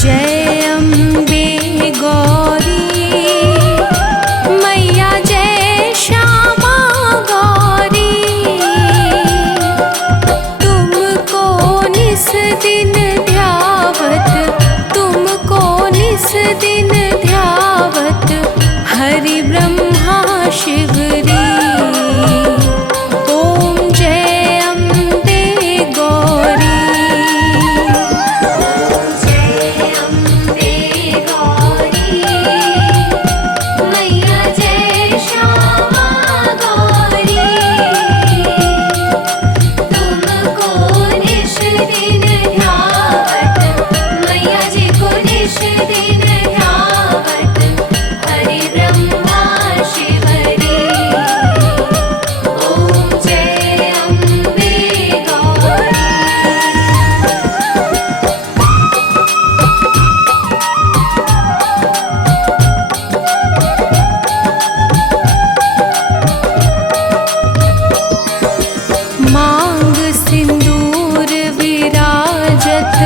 जय अम्बे गौरी मैया, जय श्यामा गौरी। तुमको निस दिन ध्यावत, तुमको निस दिन ध्यावत हरि ब्रह्मा शिवरी। मांग सिंदूर विराजत,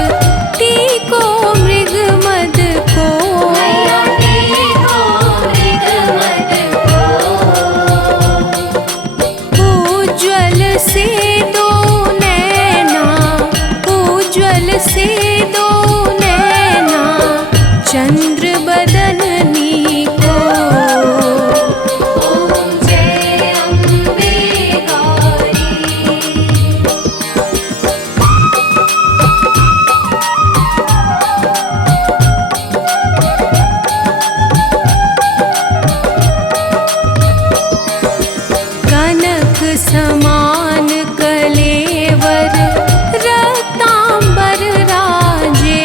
टीको मृग मद को। उज्ज्वल से दो नैना, उज्ज्वल से दो नैना चंद्र बदननी को। समान कलेवर रत्नांबर राजे।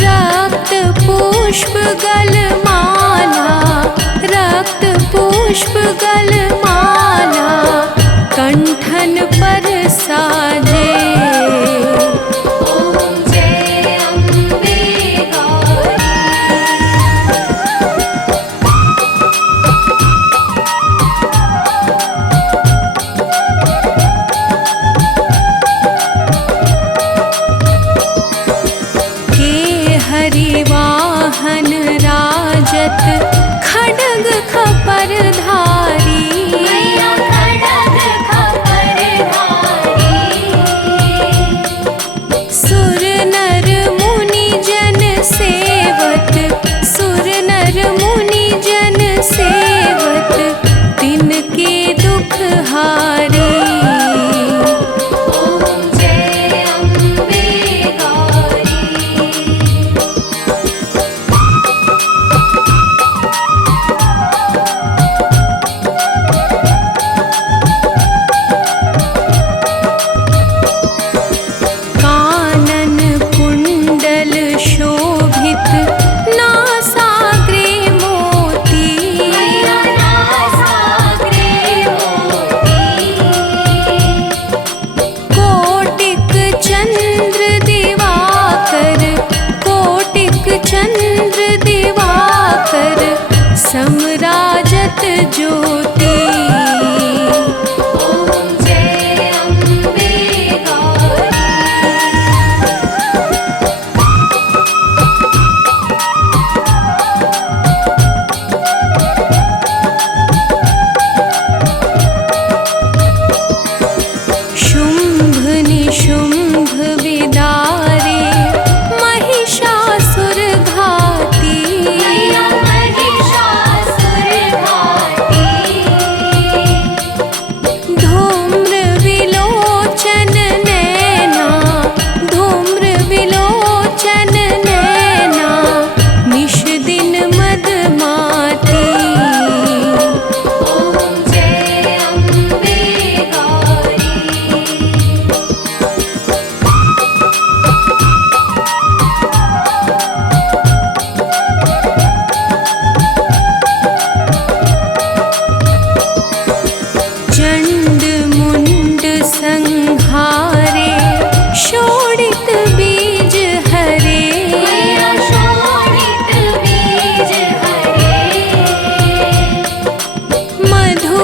रक्त पुष्प गलमाला, रक्त पुष्प गलमाला कंठन पर साजे। हरिवाहन राजत खड्ग खपर धारी। सुर नर मुनि जन सेवत, सुर नर मुनि जन सेवत तिनके दुख हारी। चंद्र दिवाकर समराजत ज्योति। शुंभ निशुंभ विदारे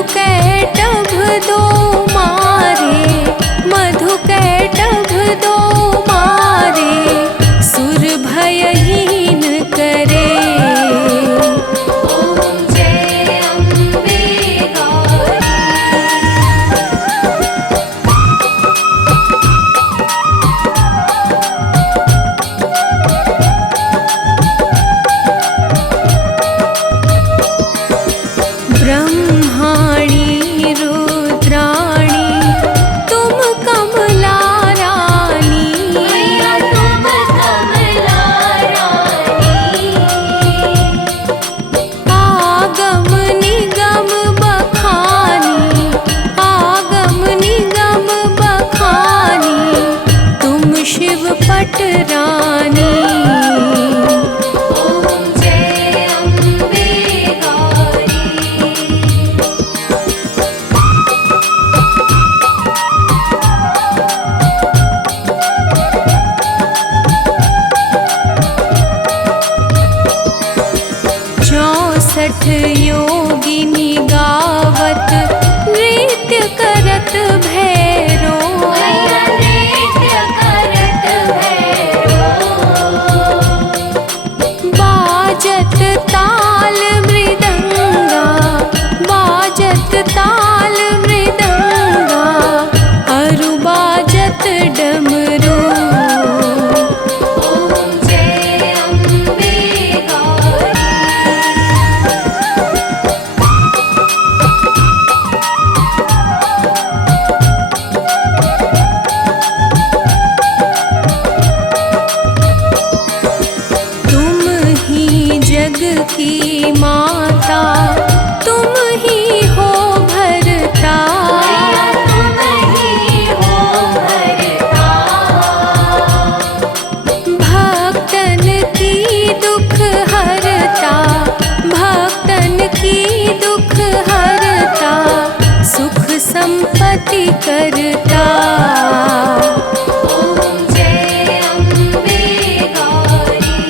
कैटभ दो मारे करत भैरो, मैया नृत्य करत भैरो। बाजत ताल मृदंगा, बाजत ताल मृदंगा, अरु बाजत डमरू। ओम जय अम्बे गौरी। तुम ही जग की माता, तुम ही हो भरता, मैया तुम ही हो भरता। भक्तन की दुख हरता, भक्तन की दुख हरता, सुख संपत्ति करता। ओम जय अम्बे गौरी।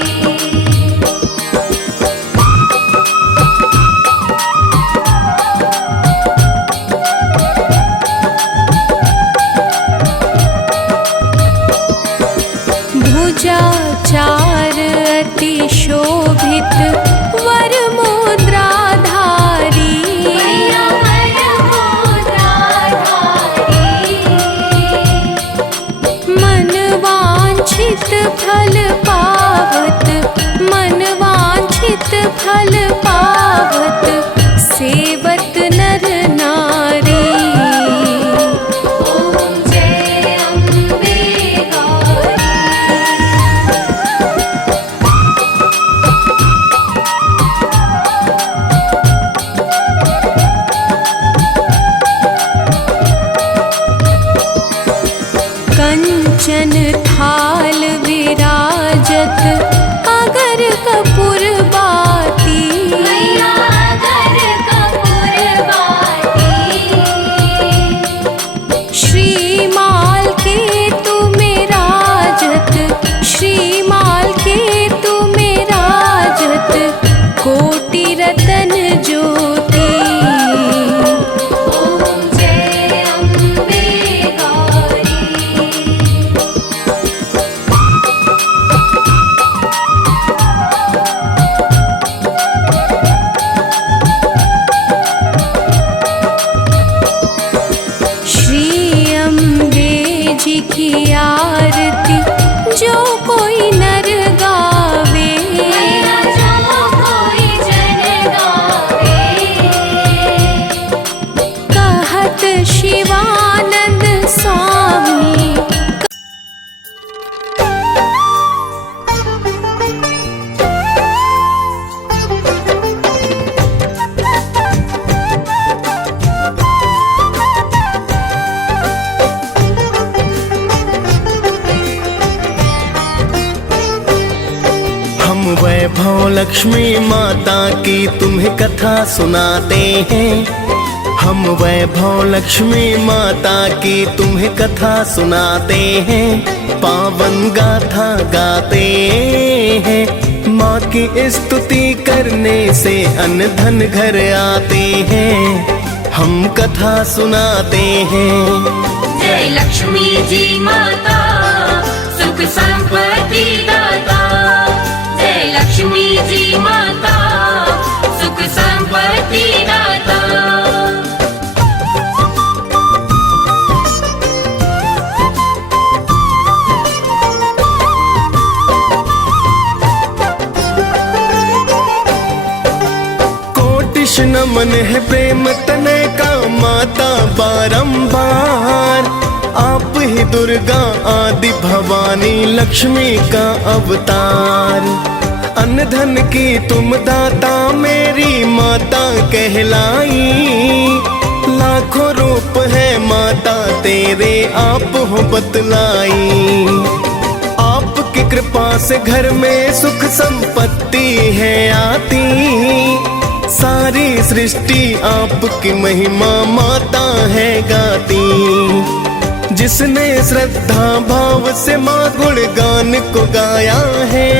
भुजा चार अति शोभित वर मुद्राधारी, मैया वर मुद्राधारी। मन वांछित फल पावत, मन वांछित फल पावत, सेवत नर नारी। ओम जय अम्बे गौरी। कंचन थाल विराजत, अगर कपूर बाती, मैया अगर कपूर बाती। श्रीमाल के तुम्हें राजत, श्रीमाल के तुम्हें राजत, कोटि रतन ज्योति। ओम जय अम्बे गौरी। श्री अम्बे जी की आरती जो कोई नर गावे, मैया जो कोई जन गावे। कहत शिवानंद स्वामी। हम वैभव लक्ष्मी माता की तुम्हें कथा सुनाते हैं। हम वैभव लक्ष्मी माता की तुम्हें कथा सुनाते हैं। पावन गाथा गाते हैं। माँ की स्तुति करने से अन्न धन घर आते हैं। हम कथा सुनाते हैं। जय लक्ष्मी जी माता, सुख संपत्ति दाता। जय लक्ष्मी जी माता, सुख संपत्ति दाता। कोटिश नमन है प्रेम तने का माता बारंबार। आप ही दुर्गा आदि भवानी लक्ष्मी का अवतार। अन्न धन की तुम दाता मेरी माता कहलाई। लाखों रूप है माता तेरे आप हो बतलाई। आपकी कृपा से घर में सुख संपत्ति है आती। सारी सृष्टि आपकी महिमा माता है गाती। जिसने श्रद्धा भाव से माँ गुणगान को गाया है,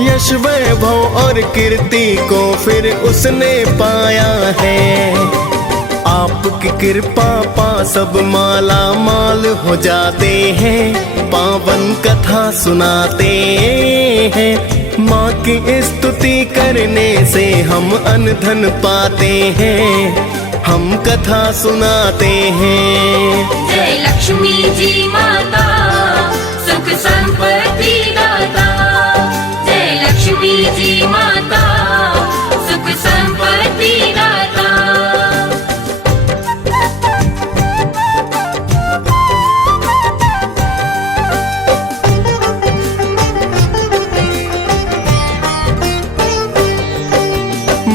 यश वैभव और कीर्ति को फिर उसने पाया है। आपकी कृपा पा सब माला माल हो जाते हैं, पावन कथा सुनाते हैं। माँ की स्तुति करने से हम अन्न धन पाते हैं, हम कथा सुनाते हैं। जय लक्ष्मी जी माता, सुख संपत्ति दाता। जय लक्ष्मी जी माता, सुख संपत्ति दाता।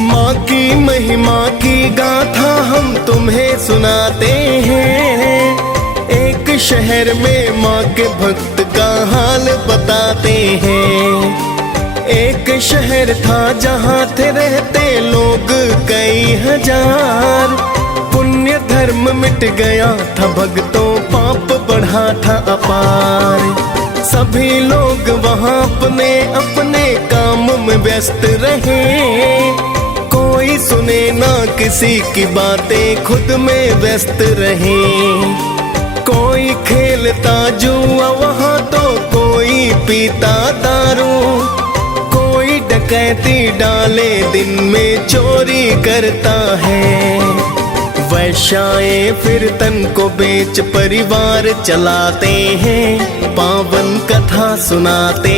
माँ की महिमा की गाथा हम तुम्हें सुनाते हैं। एक शहर में माँ के भक्त का हाल बताते हैं। एक शहर था जहाँ थे रहते लोग कई हजार। पुण्य धर्म मिट गया था भक्तों, पाप बढ़ा था अपार। सभी लोग वहाँ अपने अपने काम में व्यस्त रहे, कोई सुने ना किसी की बातें, खुद में व्यस्त रहे। कोई खेलता जुआ वहाँ तो कोई पीता दारू, कोई डकैती डाले दिन में चोरी करता है। वैश्याएं फिर तन को बेच परिवार चलाते हैं, पावन कथा सुनाते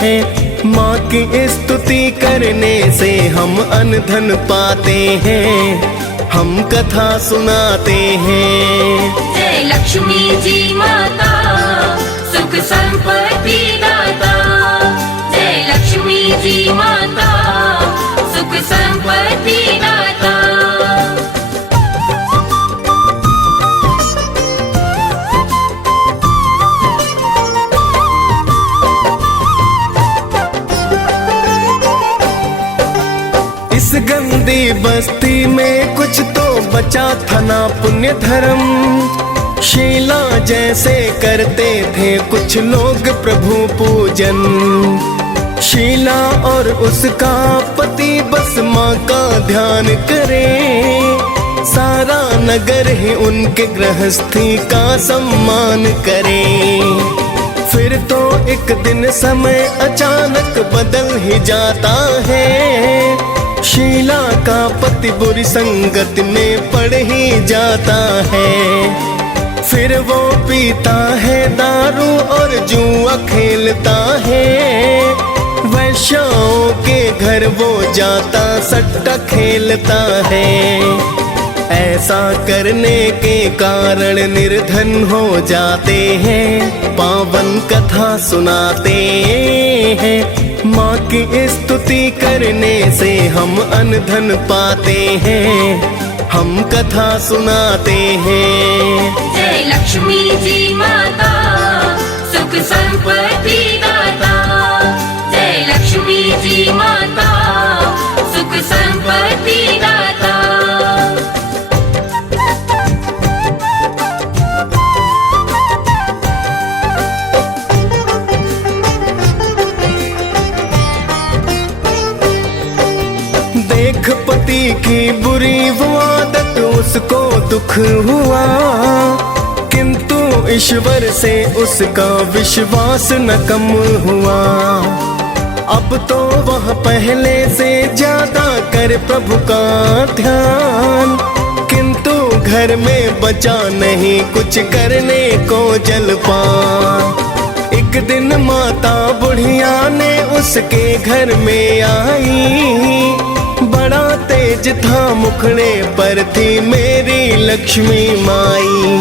हैं। माँ की स्तुति करने से हम अन्न धन पाते हैं, हम कथा सुनाते हैं। जय लक्ष्मी जी माता, सुख संपत्ति दाता। जय लक्ष्मी जी माता, सुख संपत्ति दाता। इस गंदी बस्ती में कुछ तो बचा था ना पुण्य धर्म। शीला जैसे करते थे कुछ लोग प्रभु पूजन। शीला और उसका पति बस माँ का ध्यान करे, सारा नगर ही उनके गृहस्थी का सम्मान करे। फिर तो एक दिन समय अचानक बदल ही जाता है, शीला का पति बुरी संगत में पड़ ही जाता है। फिर वो पीता है दारू और जुआ खेलता है। वैश्याओं के घर वो जाता सट्टा खेलता है। ऐसा करने के कारण निर्धन हो जाते हैं, पावन कथा सुनाते हैं। माँ की स्तुति करने से हम अन्न धन पाते हैं, हम कथा सुनाते हैं। जय लक्ष्मी जी माता, सुख संपत्ति दाता। जय लक्ष्मी जी माता, सुख संपत्ति दाता। देख पति की बुरी वो आदत उसको दुख हुआ, किंतु ईश्वर से उसका विश्वास न कम हुआ। अब तो वह पहले से ज्यादा कर प्रभु का ध्यान, किंतु घर में बचा नहीं कुछ करने को जलपान। एक दिन माता बुढ़िया ने उसके घर में आई, बड़ा तेज था मुखड़े पर थी मेरी लक्ष्मी माई।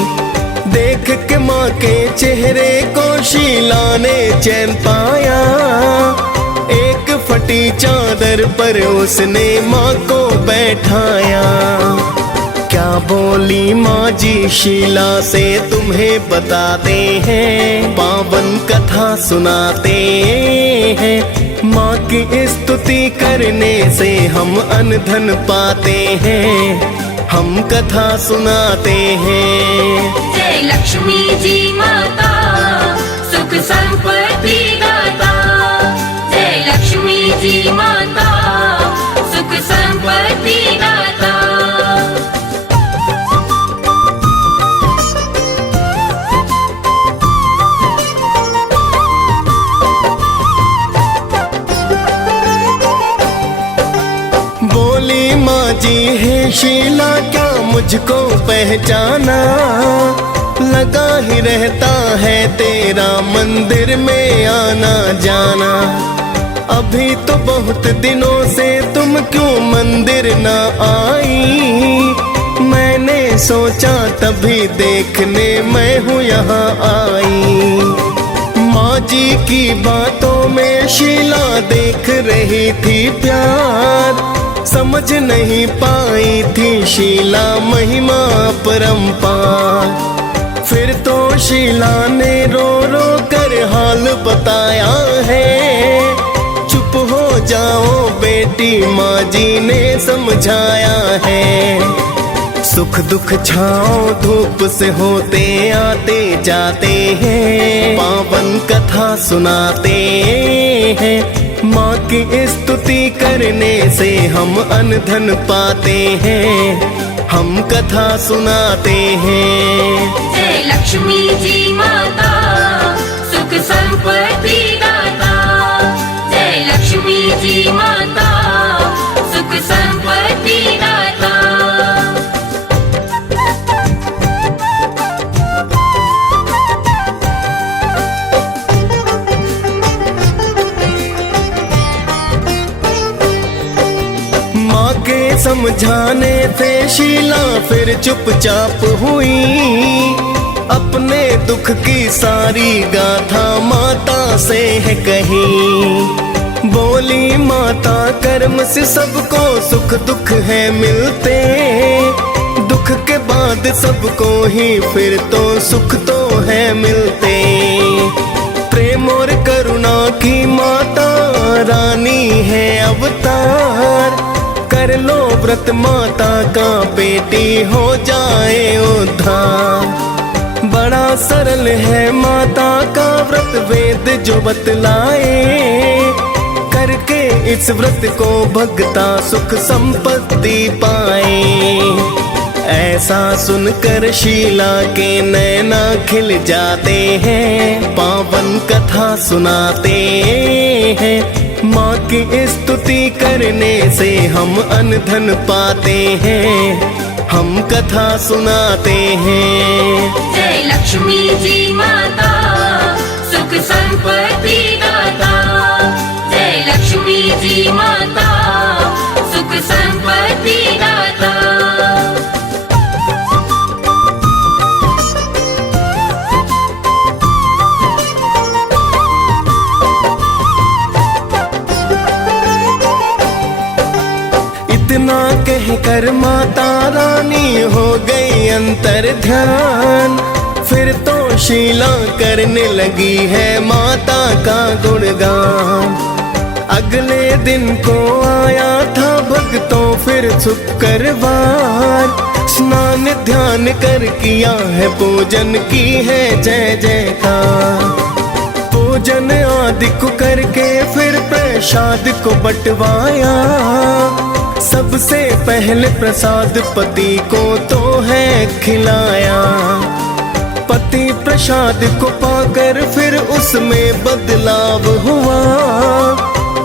देख के माँ के चेहरे को शीला ने चैन पाया, एक फटी चादर पर उसने माँ को बैठाया। क्या बोली माँ जी शीला से तुम्हें बताते हैं, पावन कथा सुनाते हैं। माँ की स्तुति करने से हम अन्न धन पाते हैं, हम कथा सुनाते हैं। जय लक्ष्मी जी माता, सुख संपत्ति दाता। जय लक्ष्मी जी माता, सुख संपत्ति दाता। शीला क्या मुझको पहचाना, लगा ही रहता है तेरा मंदिर में आना जाना। अभी तो बहुत दिनों से तुम क्यों मंदिर ना आई, मैंने सोचा तभी देखने मैं हूँ यहाँ आई। माँ जी की बातों में शीला देख रही थी प्यार, समझ नहीं पाई थी शीला महिमा परंपार। फिर तो शीला ने रो रो कर हाल बताया है, चुप हो जाओ बेटी माँ जी ने समझाया है। सुख दुख छाओ धूप से होते आते जाते हैं, पावन कथा सुनाते हैं। माँ की स्तुति करने से हम अन्न धन पाते हैं, हम कथा सुनाते हैं। जय लक्ष्मी जी माता सुख संपत्ति दाता, जय लक्ष्मी जी माता सुख संपत्ति दाता। माँ के समझाने से शीला फिर चुपचाप हुई, अपने दुख की सारी गाथा माता से है कही। बोली माता कर्म से सबको सुख दुख है मिलते, दुख के बाद सबको ही फिर तो सुख तो है मिलते। प्रेम और करुणा की माता रानी है अवतार, कर लो व्रत माता का बेटी हो जाए उद्धार। बड़ा सरल है माता का व्रत वेद जो बतलाए, करके इस व्रत को भगता सुख संपत्ति पाए। ऐसा सुनकर शीला के नैना खिल जाते हैं, पावन कथा सुनाते हैं। माँ की स्तुति करने से हम अन्न धन पाते हैं, हम कथा सुनाते हैं। जय लक्ष्मी जी माता सुख संपत्ति दाता, जय लक्ष्मी जी माता सुख संपत्ति दाता। इतना कहकर माता रानी हो गई अंतर ध्यान, फिर तो शीला करने लगी है माता का गुणगान। अगले दिन को आया था भक्तों फिर शुक्रवार, स्नान ध्यान कर किया है पूजन की है जय जयकार। पूजन आदि को करके फिर प्रसाद को बंटवाया, सबसे पहले प्रसाद पति को तो है खिलाया। पति प्रसाद को पाकर फिर उसमें बदलाव हुआ,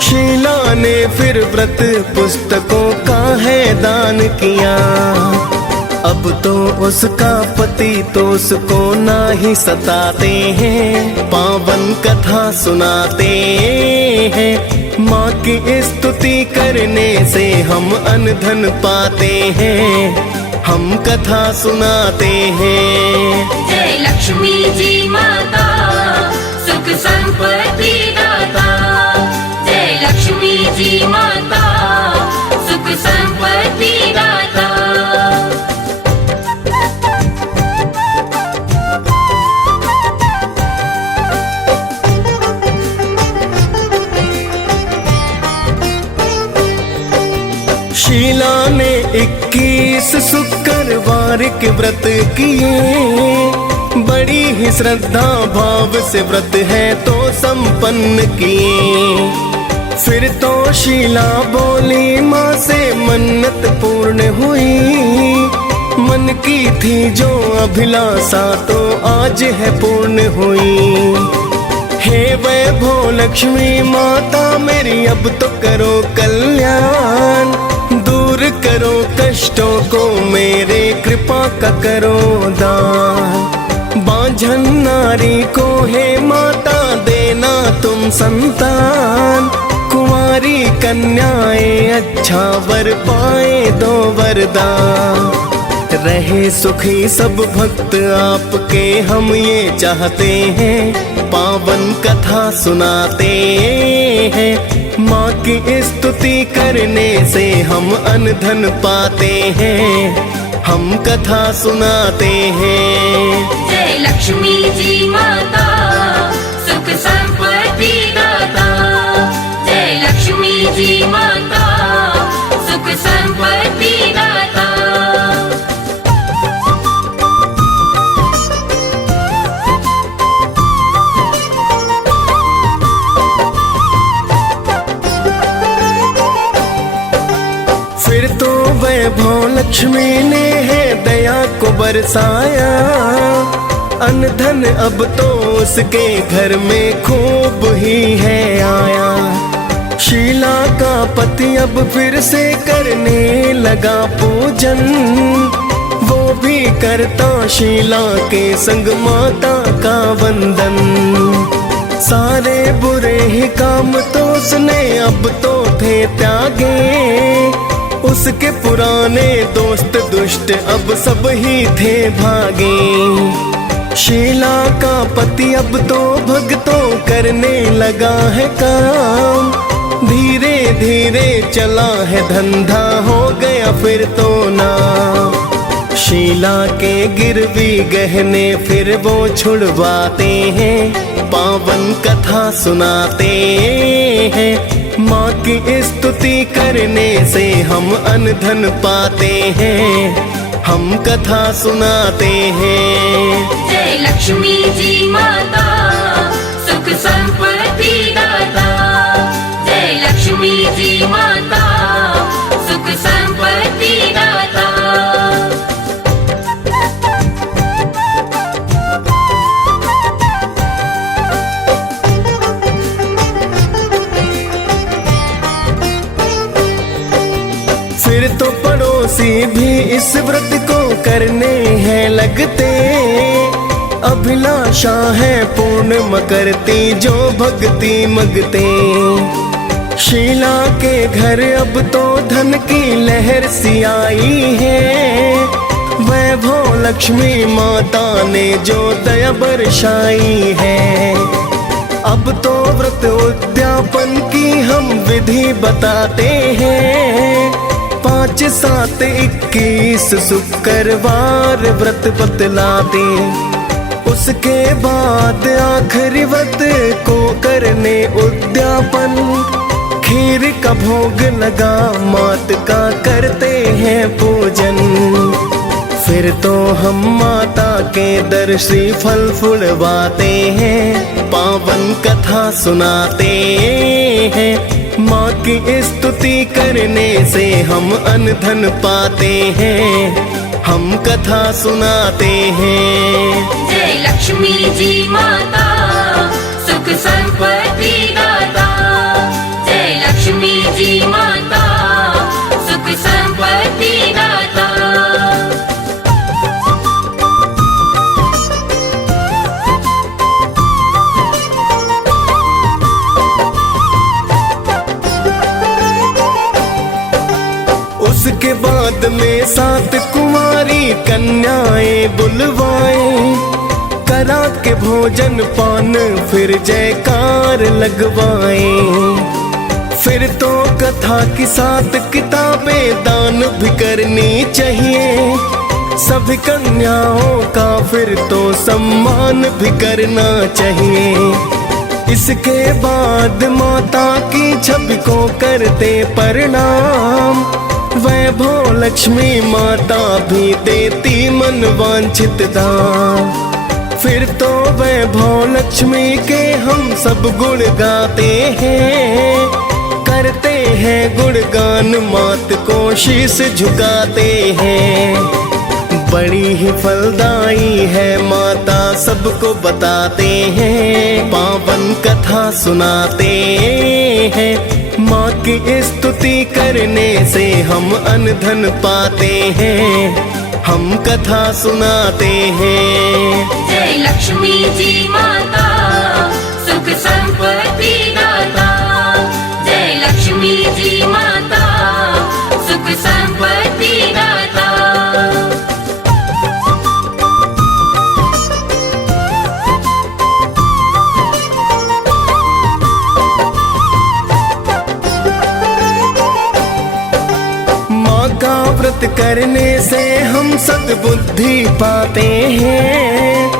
शीला ने फिर व्रत पुस्तकों का है दान किया। अब तो उसका पति तो उसको ना ही सताते हैं, पावन कथा सुनाते हैं। माँ की स्तुति करने से हम अन्न धन पाते हैं, हम कथा सुनाते हैं। जय लक्ष्मी जी माता सुख संपत्ति दाता, जय लक्ष्मी जी माता सुख संपत्ति दाता। शीला ने 21 शुक्रवार के व्रत किए, बड़ी ही श्रद्धा भाव से व्रत है तो संपन्न किए। फिर तो शीला बोली माँ से मन्नत पूर्ण हुई, मन की थी जो अभिलाषा तो आज है पूर्ण हुई। हे वैभव लक्ष्मी माता मेरी अब तो करो कल्याण, दूर करो कष्ट कष्टों को मेरे कृपा का करो दान। बांझन नारी को हे माता देना तुम संतान। कुंवारी कन्याएं अच्छा वर पाए दो वरदान। रहे सुखी सब भक्त आपके हम ये चाहते हैं। पावन कथा सुनाते हैं। माँ की स्तुति करने से हम अन्न धन पाते हैं। हम कथा सुनाते हैं। जय लक्ष्मी जी माता सुख संपत्ति दाता। जय लक्ष्मी जी माता सुख संपत्ति दाता। फिर तो वैभव लक्ष्मी ने है दया को बरसाया। अन्न धन अब तो उसके घर में खूब ही है आया। शीला का पति अब फिर से करने लगा पूजन। वो भी करता शीला के संग माता का वंदन। सारे बुरे ही काम तो उसने अब तो थे त्यागे। उसके पुराने दोस्त दुष्ट अब सब ही थे भागे। शीला का पति अब तो भक्तों करने लगा है काम। धीरे धीरे चला है धंधा हो गया फिर तो नाम। शीला के गिरवी गहने फिर वो छुड़वाते हैं। पावन कथा सुनाते हैं। माँ की स्तुति करने से हम अन्न धन पाते हैं। हम कथा सुनाते हैं। जय लक्ष्मी जी माता सुख संपत्ति दाता। जय लक्ष्मी जी माता सुख संपत्ति दाता। फिर तो पड़ोसी भी इस व्रत को करने हैं लगते। अभिलाषा है पूर्ण करती जो भक्ति मगते। शीला के घर अब तो धन की लहर सी आई है। वैभव लक्ष्मी माता ने जो दया बरसाई है। अब तो व्रत उद्यापन की हम विधि बताते हैं। 5, 7, 21 शुक्रवार व्रत बतलाते। उसके बाद आखिरी व्रत को करने उद्यापन। खीर का भोग लगा मात का करते हैं पूजन। फिर तो हम माता के दर श्रीफल फुलवाते हैं। पावन कथा सुनाते हैं। माँ की स्तुति करने से हम अन्न धन पाते हैं। हम कथा सुनाते हैं। जय लक्ष्मी जी माता सुख संपत्ति दाता। जय लक्ष्मी जी माता सुख संपत्ति दाता। उसके बाद में 7 कुंवारी कन्याएं बुलवाए। करा के भोजन पान फिर जयकार लगवाए। फिर तो कथा की 7 किताबें दान भी करनी चाहिए। सभी कन्याओं का फिर तो सम्मान भी करना चाहिए। इसके बाद माता की छवि को करते प्रणाम। वैभव लक्ष्मी माता भी देती मन वांछित दान। फिर तो वैभव लक्ष्मी के हम सब गुण गाते हैं। करते हैं गुणगान मात को शीश झुकाते हैं। बड़ी ही फलदायी है माता सबको बताते हैं। पावन कथा सुनाते हैं। माँ की स्तुति करने से हम अनधन पाते हैं, हम कथा सुनाते हैं। जय लक्ष्मी जी माता, सुख संपत्ति दाता। जय लक्ष्मी जी माता, सुख संपत्ति दाता। का व्रत करने से हम सद्बुद्धि पाते हैं,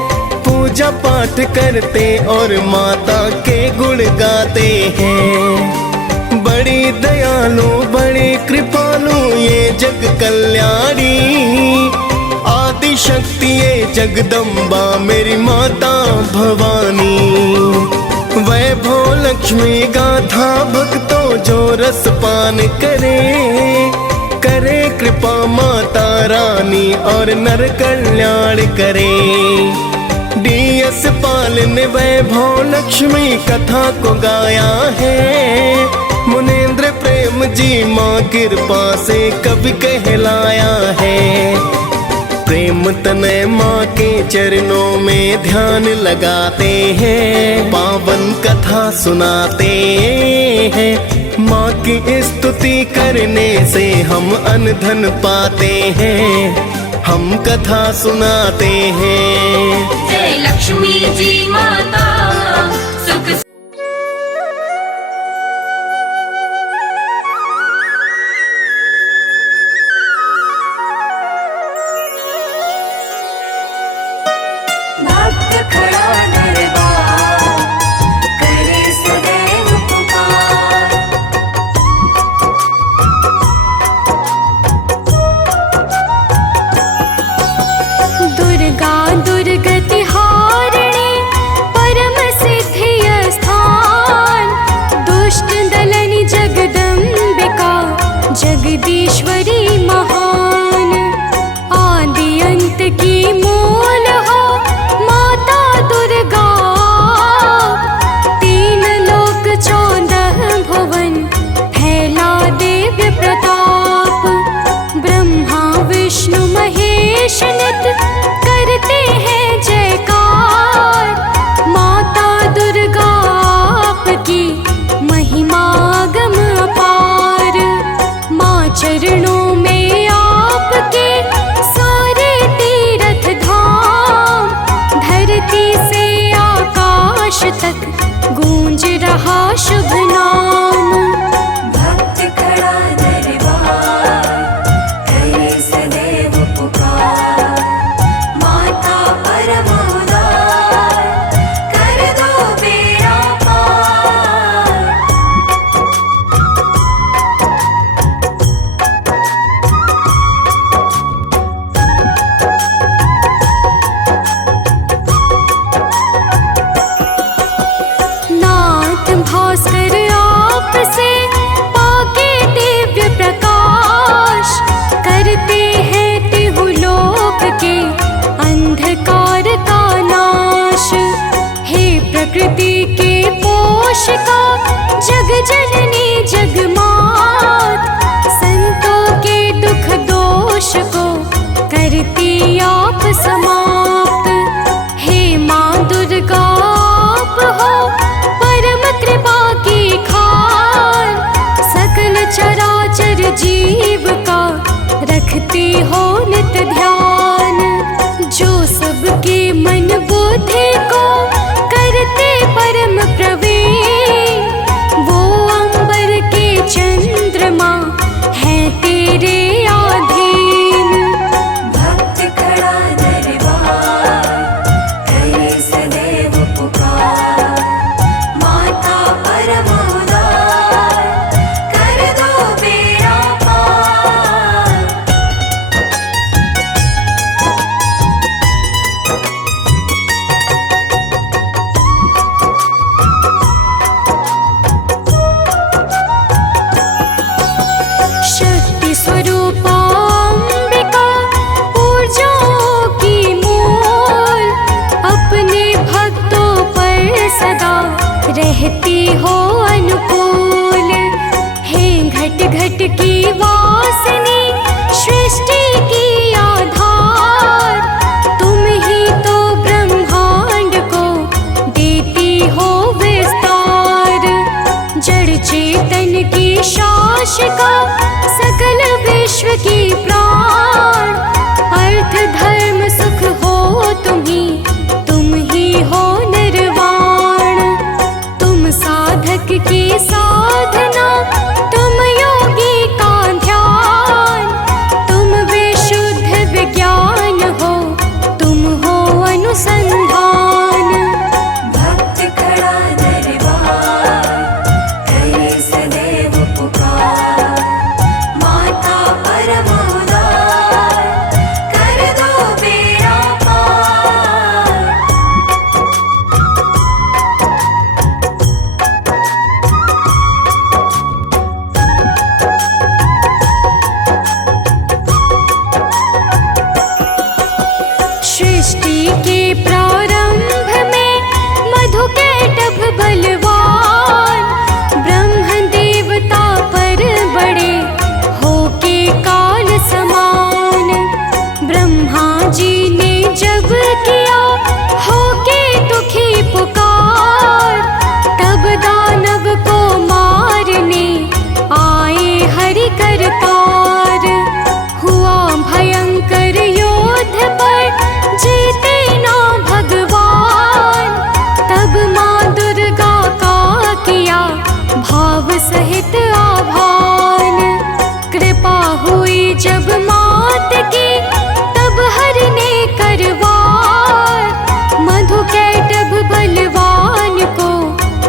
पूजा पाठ करते और माता के गुण गाते हैं। बड़ी दयालु बड़ी कृपालु ये जग कल्याणी, आदि शक्ति ये जगदम्बा मेरी माता भवानी। वैभव लक्ष्मी गाथा भक्तों जो रस पान करे कृपा माता रानी और नर कल्याण करे। डीएस पाल ने वैभव लक्ष्मी कथा को गाया है, मुनेंद्र प्रेम जी माँ कृपा से कवि कहलाया है। प्रेम तनय माँ के चरणों में ध्यान लगाते हैं, पावन कथा सुनाते हैं। माँ की स्तुति करने से हम अनधन पाते हैं, हम कथा सुनाते हैं। जय लक्ष्मी जी माता, सुख भक्त खड़ा दरबार करे सदैव पुकार। दुर्गा दुर्गति हारिणी परम सिद्धि स्थान, दुष्ट दलनी जगदम्बिका जगदीश्वरी महान। आदि अंत की मूल हो माता दुर्गा, तीन लोक 14 भुवन फैला दिव्य प्रताप। ब्रह्मा विष्णु महेश नित करते हैं जयकार। माता दुर्गा आपकी महिमा गम अपार। माँ चरणों में आपके सारे तीर्थ धाम, धरती से आकाश तक गूंज रहा शुभ नाम। भक्त खड़ा दरबार करे सदैव पुकार। माता परम उदार कर दो बेड़ा पार। नाथ भास्कर आपसे पाके दिव्य प्रकाश, करते हैं तिहुलोक के अंधकार का नाश। हे प्रकृति के पोषिका जग जननी जगमात, संतों के दुख दोष को करती आप समाप्त। हे माँ दुर्गा आप हो परम कृपा की खान, सकल चराचर जीव का रखती हो नित ध्यान। जो सबके मन बुद्धि को करते परम प्रवीण, वो अंबर के चंद्रमा है तेरे अधीन। भक्त खड़ा दरबार करे सदैव पुकार। माता परम उदार कर दो बेड़ा पार। विकट की वासनी सृष्टि की आधार, तुम ही तो ब्रह्मांड को देती हो विस्तार। जड़ चेतन की शासिका सकल विश्व की प्राण, अर्थ धर्म सुख हो तुम ही हो निर्वाण। तुम साधक की साधना, तुम योगी का ध्यान, तुम विशुद्ध विज्ञान हो, तुम हो अनुसंधान। भक्त खड़ा दरबार करे सदैव पुकार, माता परम उदार कर दो बेड़ा पार। सृष्टि के प्रारंभ में मधुकैटभ बलवान, ब्रह्म देवता पर बड़े होके काल समान। ब्रह्मा जी ने जब किया होके दुखी पुकार, तब दानव को मारने आए हरि करतार। हुआ भयंकर योद्ध पर जीते ना भगवान, तब माँ दुर्गा का किया भाव सहित आभान। कृपा हुई जब मात की तब हरि ने करवार, मधुकैटभ बलवान को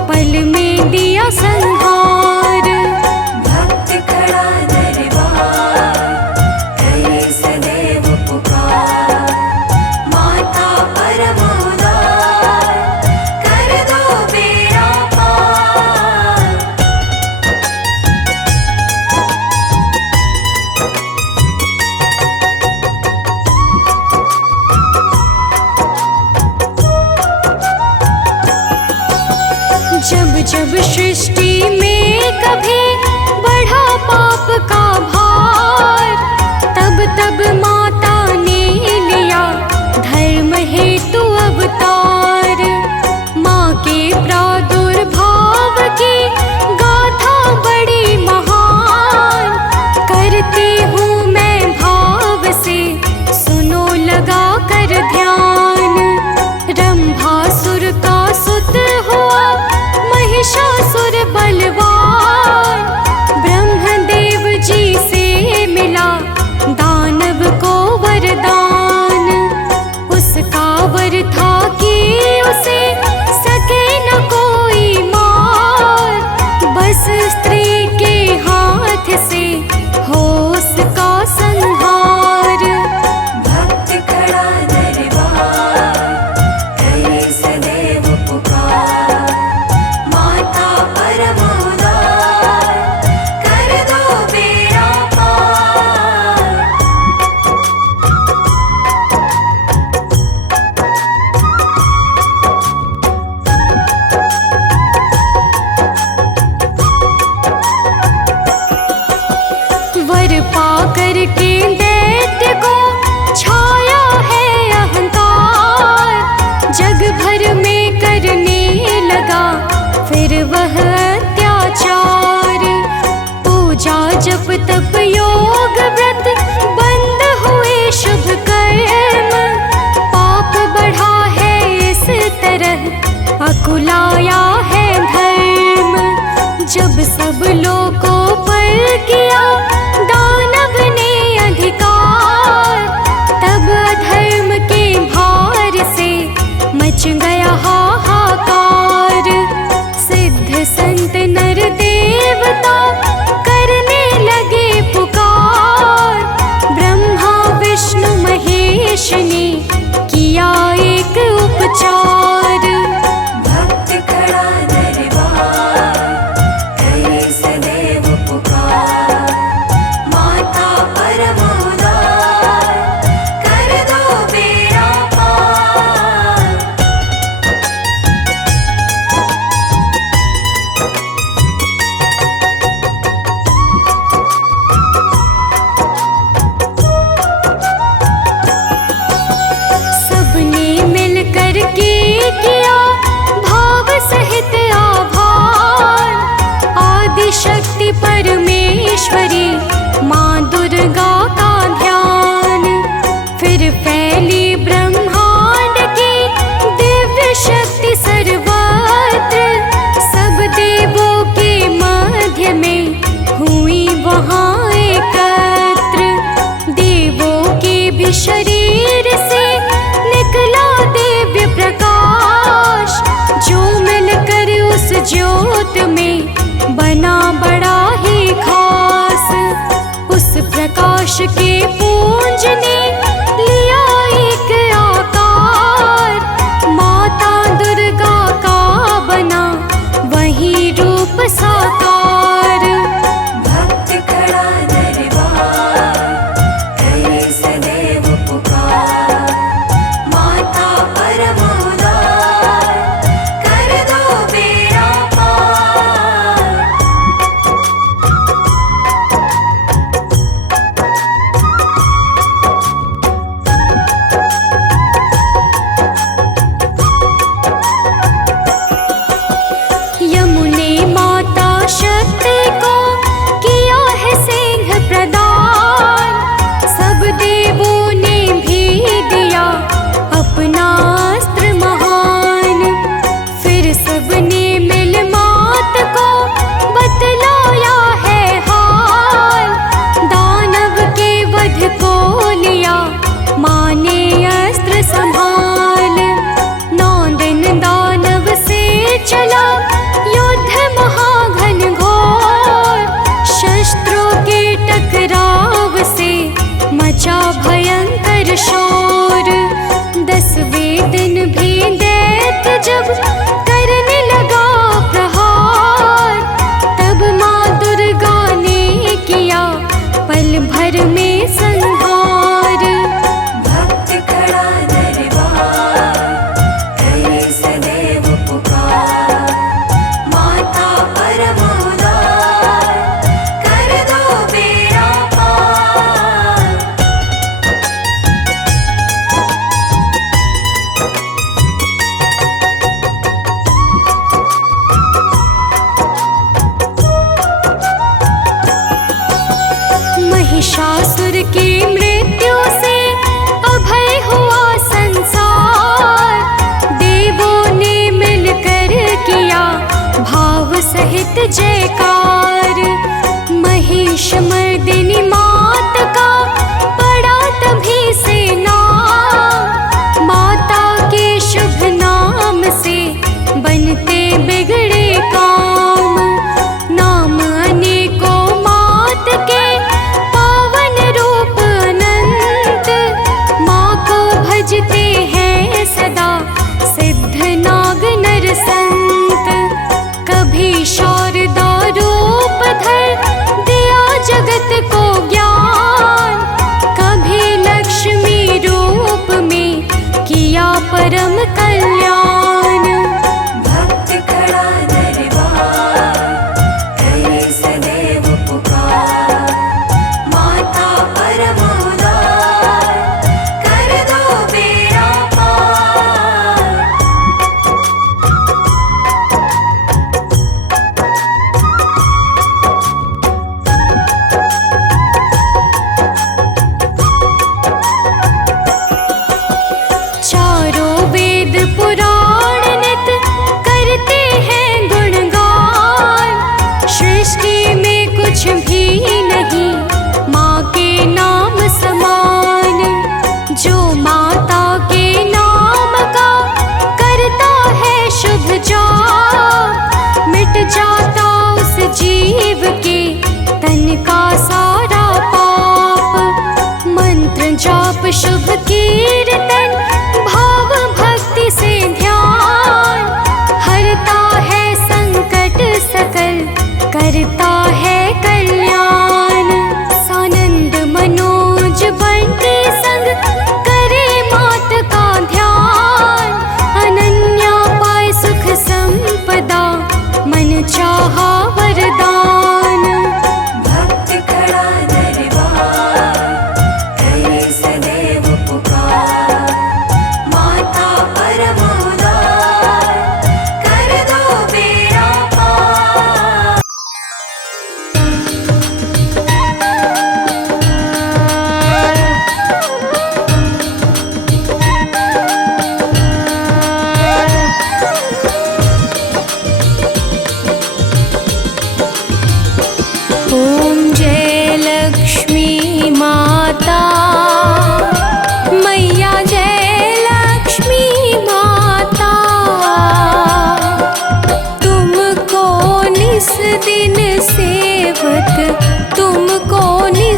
पल में दिया संहार। भक्त खड़ा दरबार करे सदैव पुकार, माता परम उदार कर दो बेड़ा पार। जब जब सृष्टि में कभी बढ़ा पाप का भार, तब तब माता ने लिया धर्म हेतु अवतार। माँ के प्रादुर्भाव की गाथा बड़ी महान, करती हूँ मैं भाव से सुनो लगा कर ध्यान। रंभासुर का सुत हुआ महिषासुर बलवान, ब्रह्मदेव जी से मिला दानव को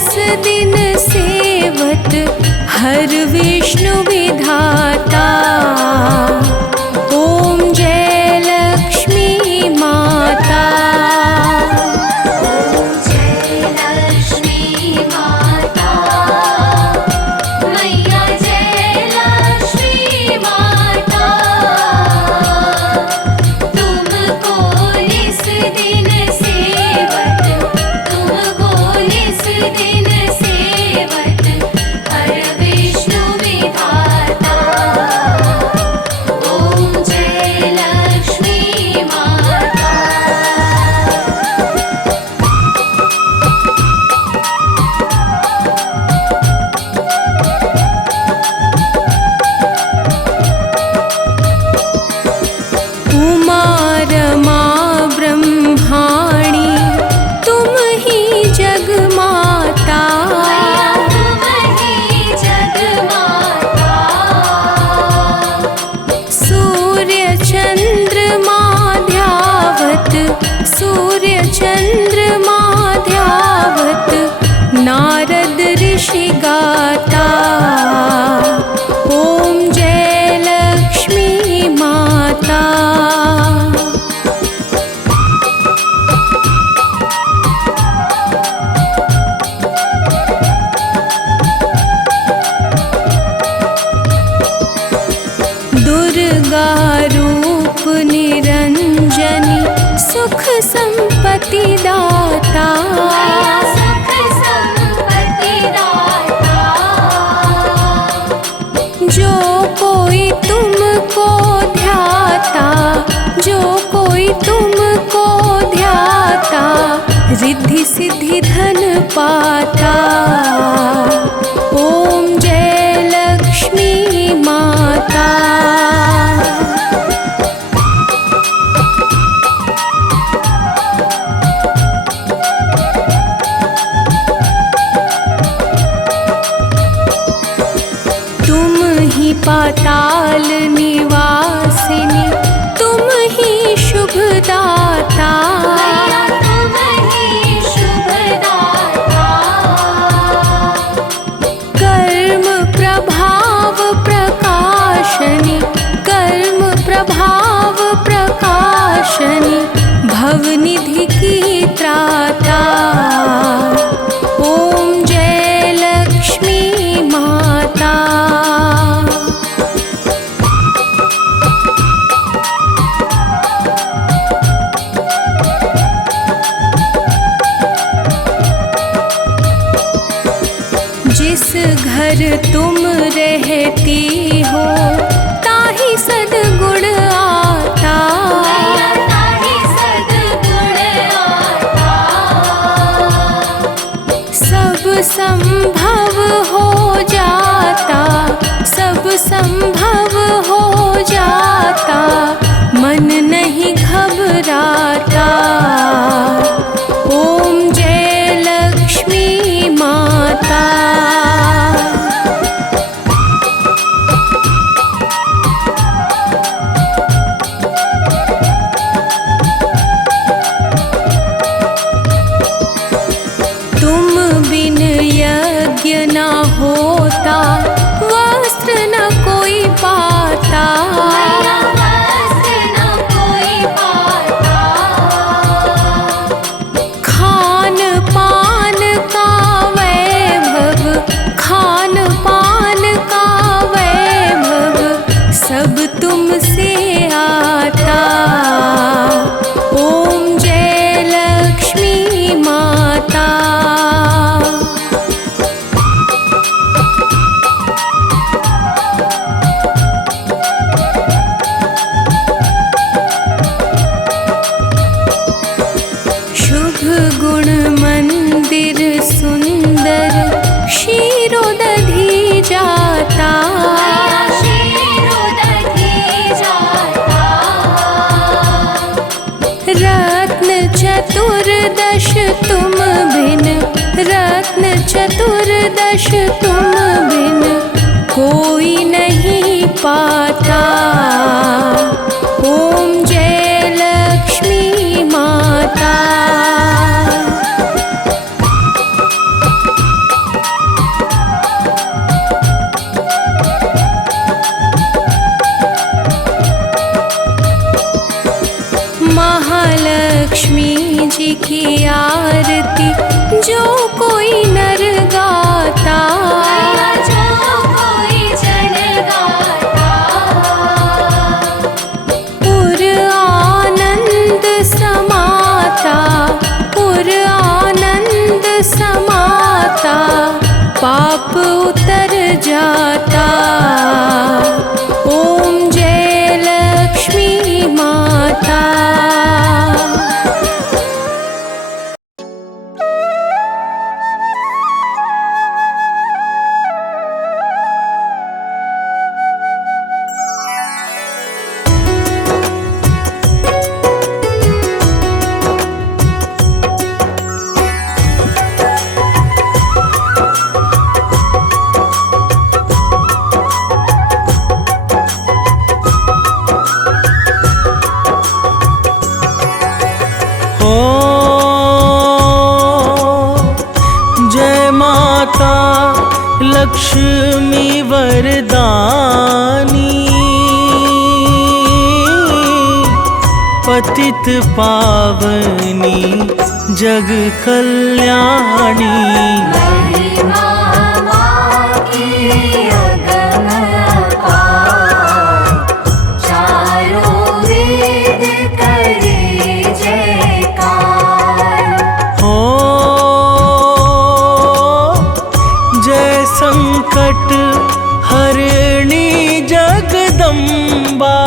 निस दिन सेवत हर विष्णु विधाता। ओम जय लक्ष्मी माता। ओम जय लक्ष्मी माता। मैया जय लक्ष्मी माता। तुमको निस दिन सेवत, तुमको निस दिन सेवत हर विष्णु विधाता। ओम जय लक्ष्मी माता। उमा रमा ब्रह्माणी तुम ही जग माता। तुम ही जग माता। सूर्य चंद्रमा ध्यावत, सूर्य चंद्रमा ध्यावत नारद ऋषि गाता। ओम जय लक्ष्मी माता। दुर्गा रूप निरंजनी सुख संपत्ति दाता। सुख संपत्ति दाता। जो कोई तुमको ध्याता, जो कोई तुमको ध्याता रिद्धि सिद्धि धन पाता। ओम जय लक्ष्मी माता। तुम ही पाताल निवासिनी, तुम ही शुभदाता। तुम ही शुभदाता। कर्म प्रभाव प्रकाशनी, कर्म प्रभाव प्रकाशनी भवनिधि की त्राता। ओम जय लक्ष्मी माता। जिस घर तुम रहती हो ताहि सद्गुण आता। ताहि सद्गुण आता। सब संभव हो जाता, सब संभव हो जाता मन नहीं घबराता। ओम जय लक्ष्मी माता। तुम बिन यज्ञ न होता, वस्त्र न कोई पाता। वस्त्र न कोई पाता। खान पान का वैभव, खान पान का वैभव सब तुमसे आता। ओम जय लक्ष्मी माता। शुभ गुण मंदिर सुंदर क्षीरोदधि जाता। क्षीरोदधि जाता। रत्न चतुर्दश तुम बिन, रत्न चतुर्दश तुम बिन कोई नहीं पाता। ओम जय लक्ष्मी माता। की आरती जो कोई नर गाता, जो कोई जन गाता, पुर आनंद समाता, पुर आनंद समाता, पाप उतर जाता। ओम जय लक्ष्मी माता। लक्ष्मी वरदानी, पतित पावनी जग कल्याणी। महिमा माँ की अगम अपार, चारों वेद करे जयकार। हो जय संकट हरिणी जगदम्बा,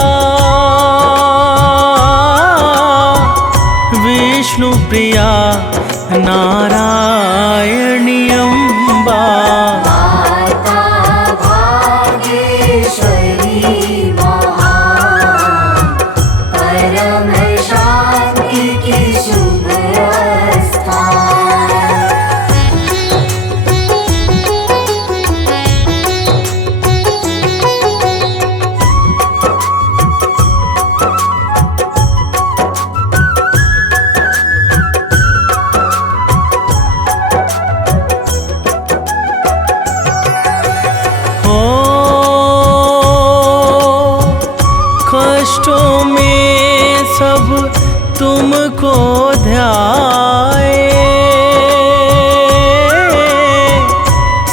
विष्णु प्रिया नारायणी अम्बा। माता भागेश्वरी महान, परम शांति की शुभ स्थान। कष्टों में सब तुमको ध्याए,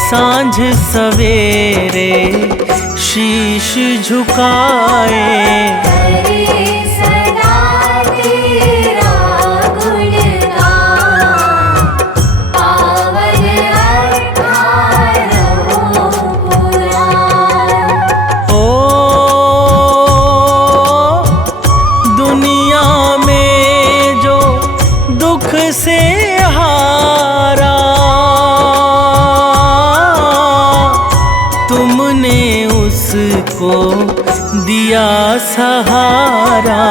सांझ सवेरे शीश झुकाए। करे सदा तेरा गुणगान, पावन अठारहों पुराण। ओ दुनिया में जो दुख से हारा, तुमने उसको दिया सहारा।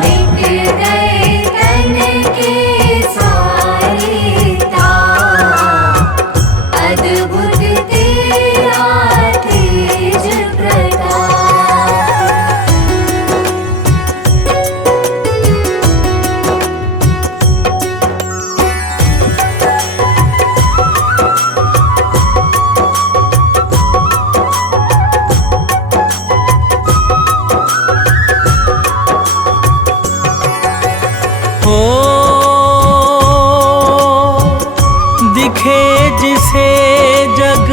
मिट गए तन के सारे ताप, अद्भुत तेरा तेज प्रताप। हो दिखे जिसे जग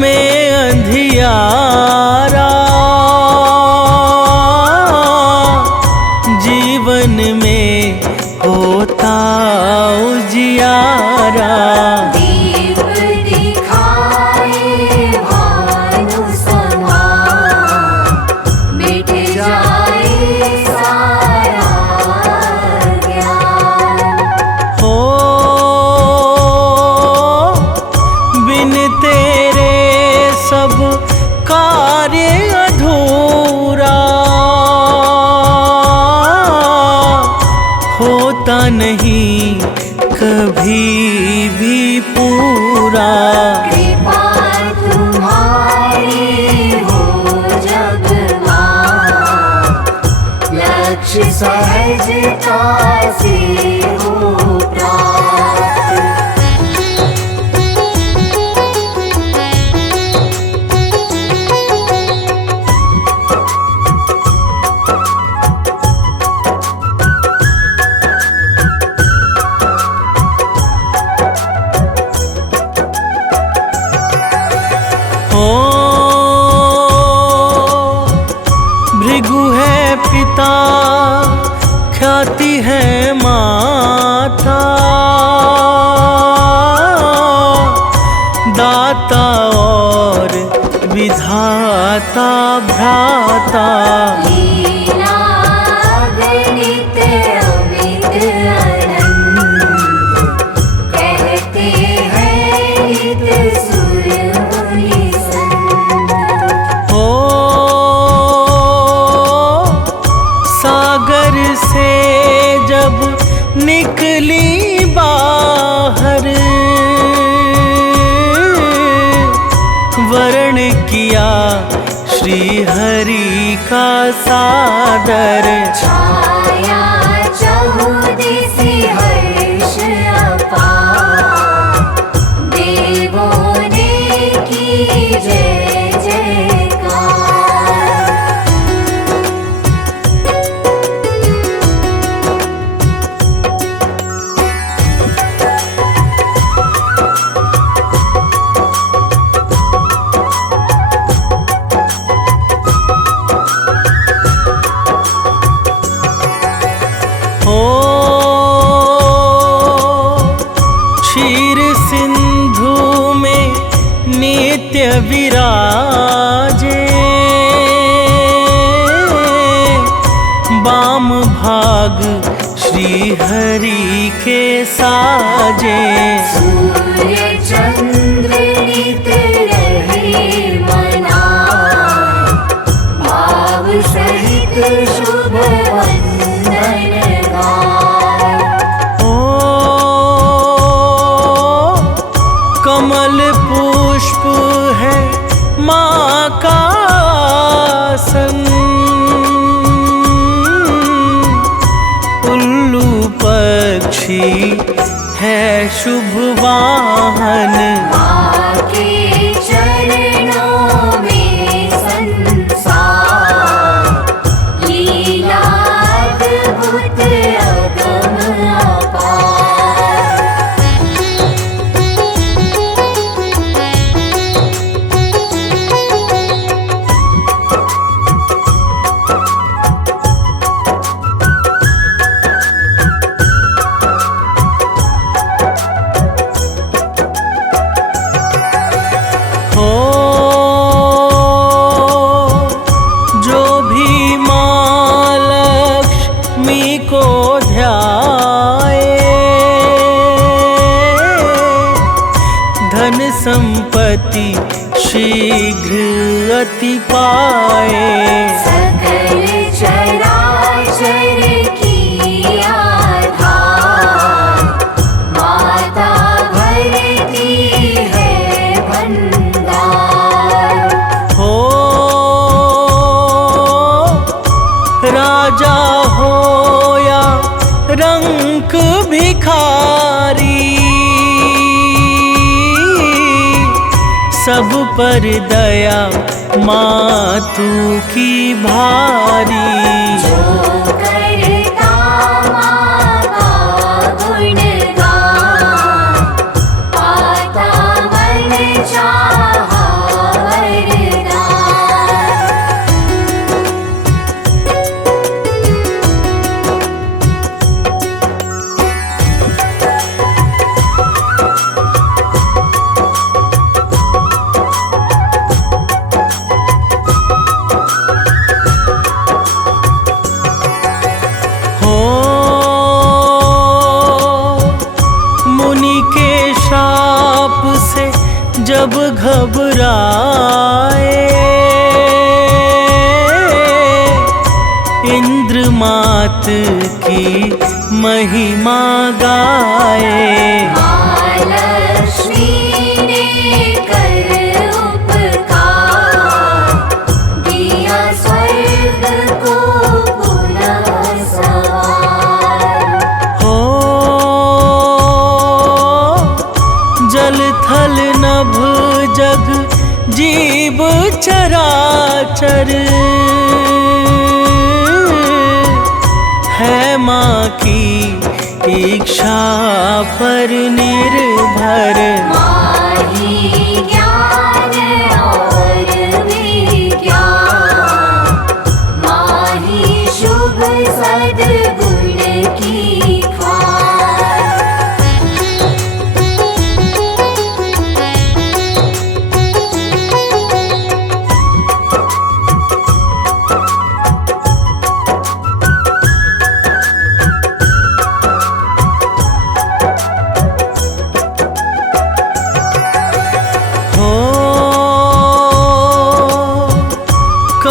में अंधियारा, जीवन में होता उजियारा। दीप दिखाए भानु समान, मिट जाए सारा ज्ञान। हो बिन तेरे सब कार्य अधूरा, होता नहीं कभी भी पूरा। कृपा तुम्हारी हो जगमान, लक्ष्य सहजता से हो प्राप्त। भृगु है पिता, ख्याति है माता, दाता और विधाता भ्राता। लीला गणित अमित अनंत, कहते हैं नित सुर मुनि संत। ओ सागर से जब निकली बाहर, वर्ण किया श्री हरि का सादर। छाया चहुदिशि हर्ष अपार, देवों ने की जय जयकार। ओ क्षीर सिंधु में नित्य विराजे, वाम भाग श्री हरि के साजे। सूर्य चंद्र नित रहे मनाए, भाव सहित शुभ वंदन गाए। ओ कमल पुष्प है माँ का आसन, उल्लू पक्षी है शुभ वाहन। माँ के चरणों में संसार, लीला अद्भुत अगम अपार। हो जो भी माँ लक्ष्मी को ध्याए, धन संपत्ति शीघ्र अति पाए। सकल चराचर की आधार, माता भरती है भंडार। हो राजा हो या रंक भिखारी, सब पर दया मातु की भारी। जो करता माँ का गुणगान, पाता मन चाहा वरदान। हो मुनि के शाप से जब घबराए, इंद्र मात की महिमा गाए। महालक्ष्मी ने कर उपकार, दिया स्वर्ग को पुनः सवार। हो जल थल नभ जग जीव चराचर, है माँ की इच्छा पर निर्भर। माही ज्ञान और विज्ञान, माँ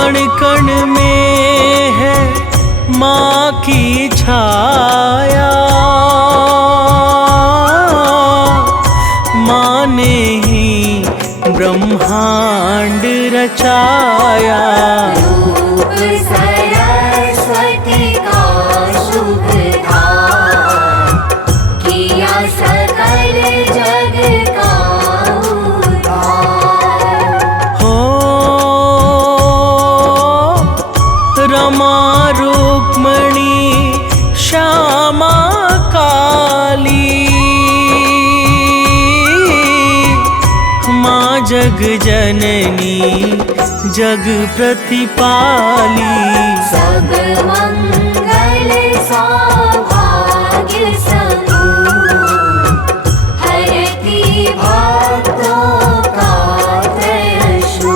कण कण में है माँ की छाया, माँ ने ही ब्रह्मांड रचाया। रूप सरस्वती का शुभ धाम, किया सकल जग का उद्धार। हो रमा रुक्मणी श्यामा काली, माँ जग जननी जग प्रतिपाली। सब मंगल सौभाग्य समूह, हरती भक्तों का त्रयशूल।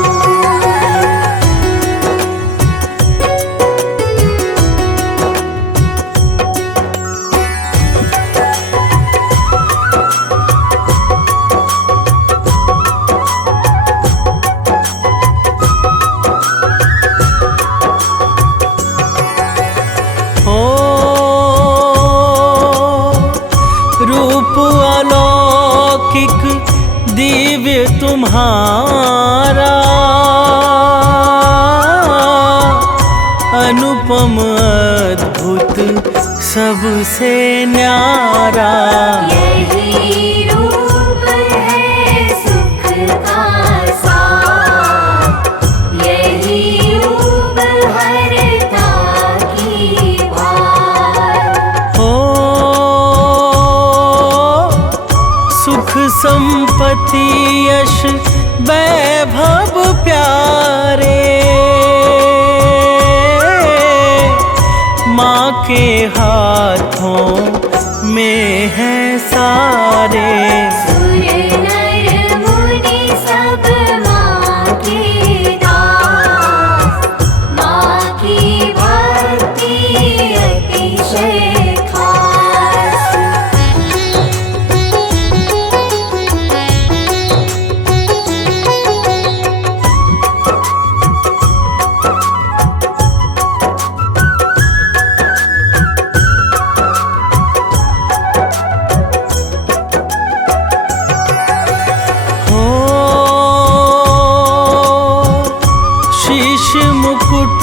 हो रूप अलौकिक दिव्य तुम्हारा, अनुपम अद्भुत सबसे न्यारा। यही रूप है सुख का सार, यही रूप हरता की भार। हो सुख संपत्ति यश वैभव प्यारे, माँ के हाथों में है सारे। सुर नर मुनि सब माँ के दास, माँ की भक्ति अतिशय खास। हो शीश मुकुट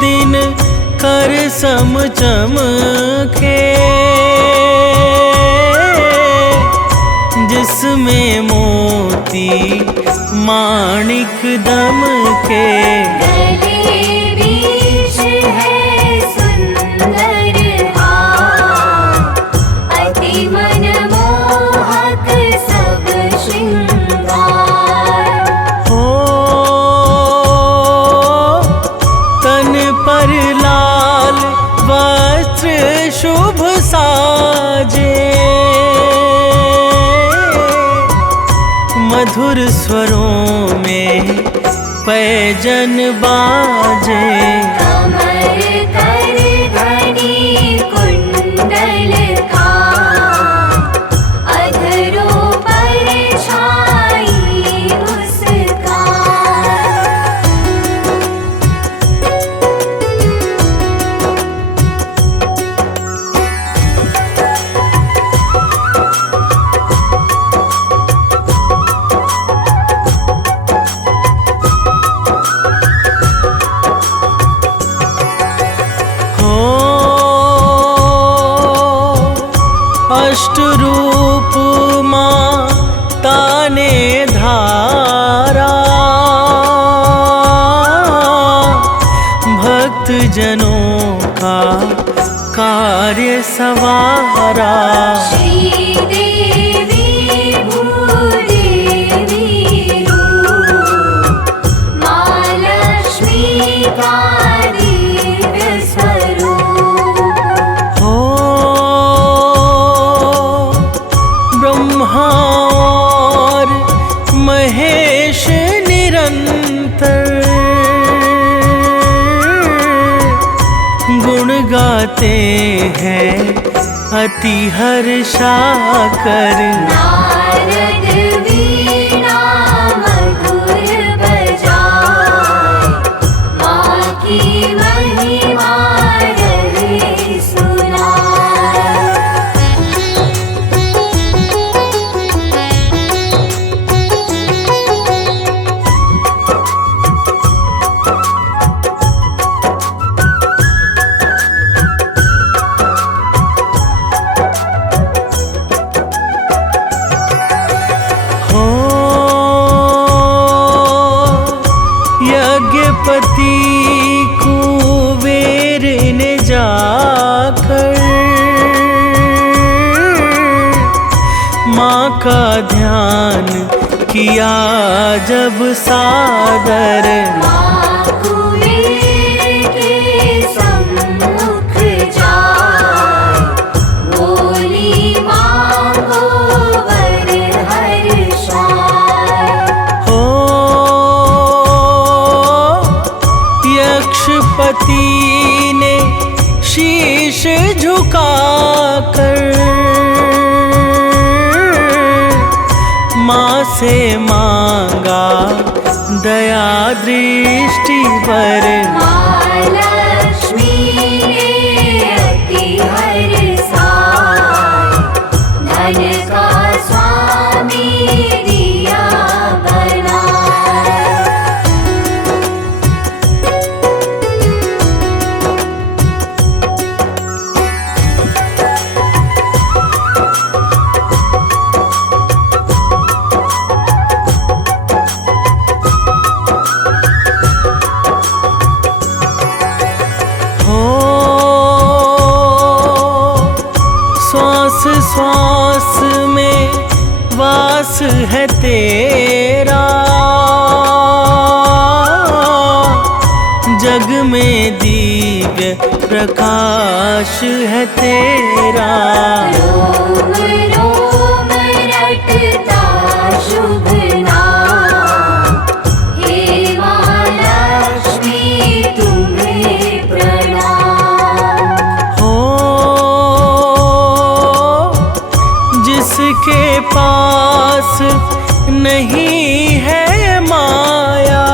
दिन कर सम चमके, जिसमें मोती माणिक दमके। गले बीच है सुंदर हार, अति मनमोहक सब श्रृंगार। हो तन पर लाल वस्त्र शुभ साजे, मधुर स्वरों में पैजन बाजे। कमर कर धनी कुंडल का, अधरों पर छाई मुस्कान। हो अष्ट रूप माँ ताने धारा, भक्त जनों का कार्य सवारा। श्रीदेवी भूदेवी रूप, माँ लक्ष्मी का दिव्य स्वरूप। हो ब्रह्मा और महेश निरंतर गुण गाते हैं अति हर्षाकर। नारद वीणा मधुर बजाए, माँ की महिमा रहे सुना। हो यज्ञपति कुबेर ने जाकर माँ का ध्यान किया जब सादर। माँ कुबेर के सम्मुख जाए, बोली मांगो वर हर्षाए। हो यक्षपति ने शीश झुकाकर माँ से मांगा दया दृष्टि पर। माँ लक्ष्मी ने अति हर्षाए, धन का स्वामी दिया बनाए। हो श्वास श्वास में वास है तेरा, जग में दिव्य प्रकाश है तेरा। रोम रोम रटता शुभ नाम, हे माँ लक्ष्मी तुम्हें प्रणाम। हो जिसके पास नहीं है माया,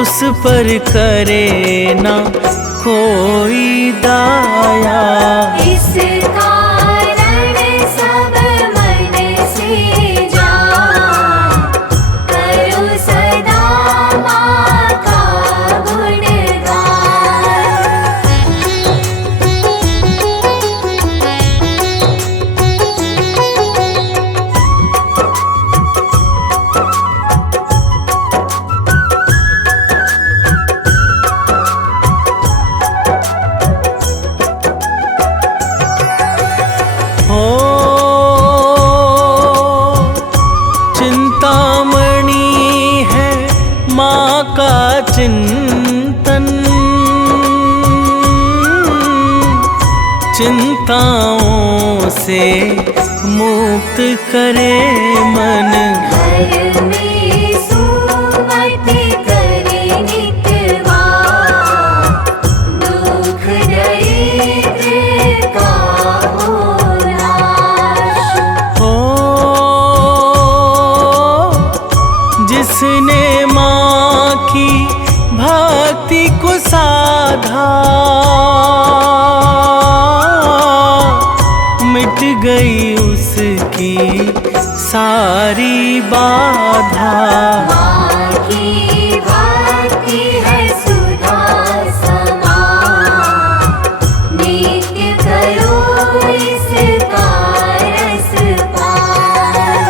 उस पर करे ना कोई दाया। इस कारण सब मन से जान, करो सदा माँ का गुणगान। हो चिंतामणि है माँ का चिंतन, चिंताओं से मुक्त करे मन। घर में सुमति करे नित्य वास, दुख दरिद्र का हो नाश। हो जिसने माँ की भक्ति को साधा, मिट गई उसकी सारी बाधा। माँ की भक्ति है सुधा समान, नित्य करो इसका रस पान।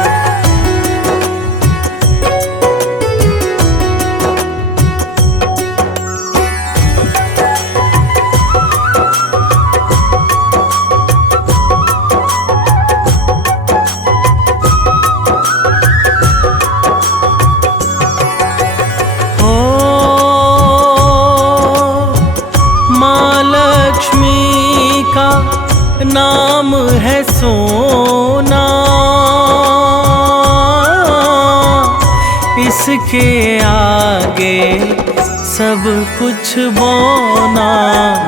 नाम है सोना, इसके आगे सब कुछ बौना।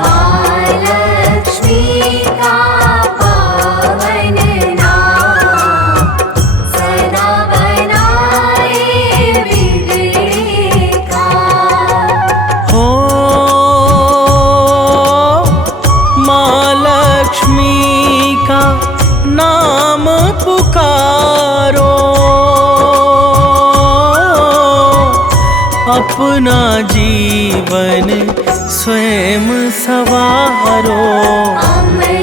महालक्ष्मी का पावन नाम, सदा बनाए बिगड़े अपना जीवन स्वयं सवारो। अमृत